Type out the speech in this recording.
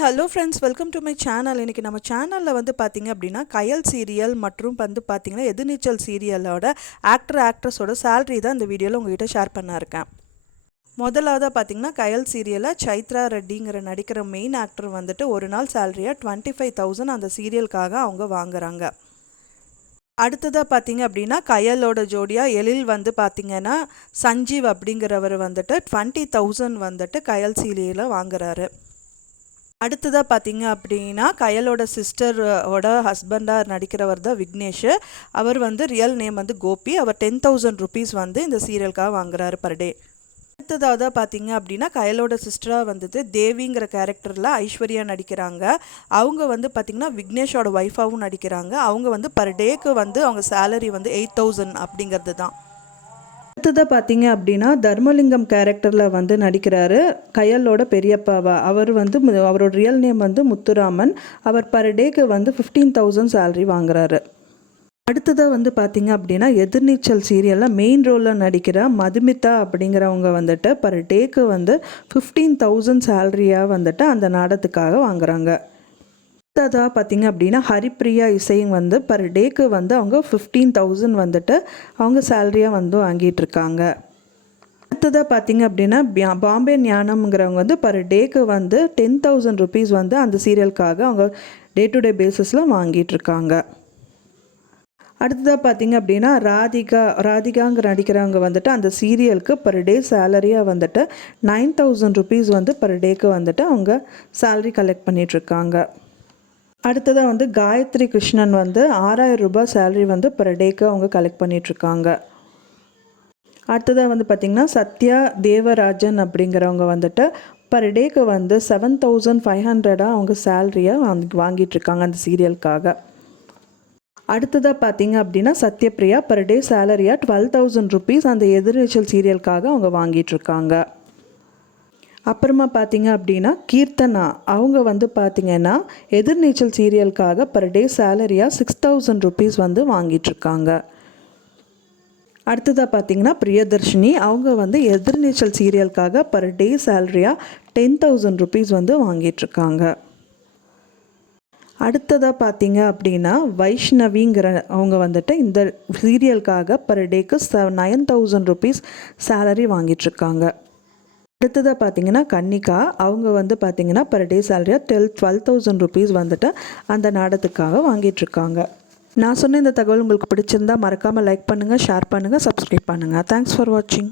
Hello friends, welcome to my channel. இன்றைக்கி நம்ம சேனலில் வந்து பார்த்திங்க அப்படின்னா கயல் சீரியல் மற்றும் வந்து பார்த்திங்கன்னா எதிர்நீச்சல் சீரியலோட ஆக்ட்ரஸோட சேலரி தான் இந்த வீடியோவில் உங்கள்கிட்ட ஷேர் பண்ண இருக்கேன். முதலாவதாக பார்த்திங்கன்னா கயல் சீரியலில் சைத்ரா ரெட்டிங்கிற நடிக்கிற மெயின் ஆக்டர் வந்துட்டு ஒரு நாள் சேலரியாக 25,000 அந்த சீரியலுக்காக அவங்க வாங்குறாங்க. அடுத்ததாக பார்த்திங்க அப்படின்னா கயலோட ஜோடியாக எழில் வந்து பார்த்திங்கன்னா சஞ்சீவ் அப்படிங்கிறவர் வந்துட்டு 20,000 வந்துட்டு கயல் சீரியலில் வாங்குறாரு. அடுத்ததாக பார்த்தீங்க அப்படின்னா கயலோட சிஸ்டரோட ஹஸ்பண்டாக நடிக்கிறவர் தான் விக்னேஷ். அவர் வந்து ரியல் நேம் வந்து கோபி. அவர் 10,000 ருபீஸ் வந்து இந்த சீரியலுக்காக வாங்குறாரு பர் டே. அடுத்ததாக பார்த்தீங்க அப்படின்னா கயலோட சிஸ்டராக வந்துட்டு தேவிங்கிற கேரக்டரில் ஐஸ்வர்யா நடிக்கிறாங்க. அவங்க வந்து பார்த்திங்கன்னா விக்னேஷோட ஒய்ஃபாகவும் நடிக்கிறாங்க. அவங்க வந்து பர் டேக்கு வந்து அவங்க சேலரி வந்து 8,000 அப்படிங்கிறது தான். அடுத்ததாக பார்த்தீங்க அப்படின்னா தர்மலிங்கம் கேரக்டரில் வந்து நடிக்கிறாரு கயலோட பெரியப்பாவா. அவர் வந்து அவரோட ரியல் நேம் வந்து முத்துராமன். அவர் பர் டேக்கு வந்து 15,000 சேலரி வாங்குறாரு. அடுத்ததாக வந்து பார்த்திங்க அப்படின்னா எதிர்நீச்சல் சீரியலில் மெயின் ரோலில் நடிக்கிற மதுமிதா அப்படிங்கிறவங்க வந்துட்டு பர் டேக்கு வந்து 15,000 சேலரியாக வந்துட்டு அந்த நாடகத்துக்காக வாங்குறாங்க. அடுத்ததாக பார்த்திங்க அப்படின்னா ஹரிப்ரியா இசையும் வந்து பர் டேக்கு வந்து அவங்க 15,000 வந்துட்டு அவங்க சேலரியாக வந்து வாங்கிட்டு இருக்காங்க. அடுத்ததாக பார்த்திங்க அப்படின்னா பாம்பே ஞானம்ங்கிறவங்க வந்து பர் டேக்கு வந்து 10,000 ருபீஸ் வந்து அந்த சீரியலுக்காக அவங்க டே டு டே பேசிஸில் வாங்கிட்டு இருக்காங்க. அடுத்ததாக பார்த்திங்க அப்படின்னா ராதிகாங்கிற நடிக்கிறவங்க வந்துட்டு அந்த சீரியலுக்கு பர் டே சேலரியாக வந்துட்டு 9,000 ருபீஸ் வந்து பர் டேக்கு வந்துட்டு அவங்க சேலரி கலெக்ட் பண்ணிகிட்ருக்காங்க. அடுத்ததாக வந்து காயத்ரி கிருஷ்ணன் வந்து 6,000 ரூபாய் சேலரி வந்து பர் டேக்கு அவங்க கலெக்ட் பண்ணிகிட்ருக்காங்க. அடுத்ததாக வந்து பார்த்திங்கன்னா சத்யா தேவராஜன் அப்படிங்கிறவங்க வந்துட்டு பர் டேக்கு வந்து 7,500 அவங்க சேலரியாக வாங்கிட்டுருக்காங்க அந்த சீரியலுக்காக. அடுத்ததாக பார்த்திங்க அப்படின்னா சத்யபிரியா பர் டே சேலரியாக 12,000 ருபீஸ் அந்த எதிர்நீச்சல் சீரியலுக்காக அவங்க வாங்கிட்டுருக்காங்க. அப்புறமா பார்த்திங்க அப்படின்னா கீர்த்தனா அவங்க வந்து பார்த்திங்கன்னா எதிர்நீச்சல் சீரியலுக்காக பர் டே சேலரியாக 6,000 ருபீஸ் வந்து வாங்கிட்டுருக்காங்க. அடுத்ததாக பார்த்திங்கன்னா பிரியதர்ஷினி அவங்க வந்து எதிர்நீச்சல் சீரியலுக்காக பர் டே சேலரியாக 10,000 ருபீஸ் வந்து வாங்கிட்டுருக்காங்க. அடுத்ததாக பார்த்திங்க அப்படின்னா வைஷ்ணவிங்கிற அவங்க வந்துட்டு இந்த சீரியலுக்காக பர் டேக்கு 9,000 ருபீஸ் சேலரி வாங்கிட்டுருக்காங்க. அடுத்ததாக பார்த்திங்கன்னா கன்னிகா அவங்க வந்து பார்த்திங்கன்னா பர் டே சேலரியாக 12,000 ருபீஸ் வந்துட்டு அந்த நாடகத்துக்காக வாங்கிட்டுருக்காங்க. நான் சொன்ன இந்த தகவல் உங்களுக்கு பிடிச்சிருந்தால் மறக்காமல் லைக் பண்ணுங்கள், ஷேர் பண்ணுங்கள், சப்ஸ்கிரைப் பண்ணுங்கள். தேங்க்ஸ் ஃபார் வாட்சிங்.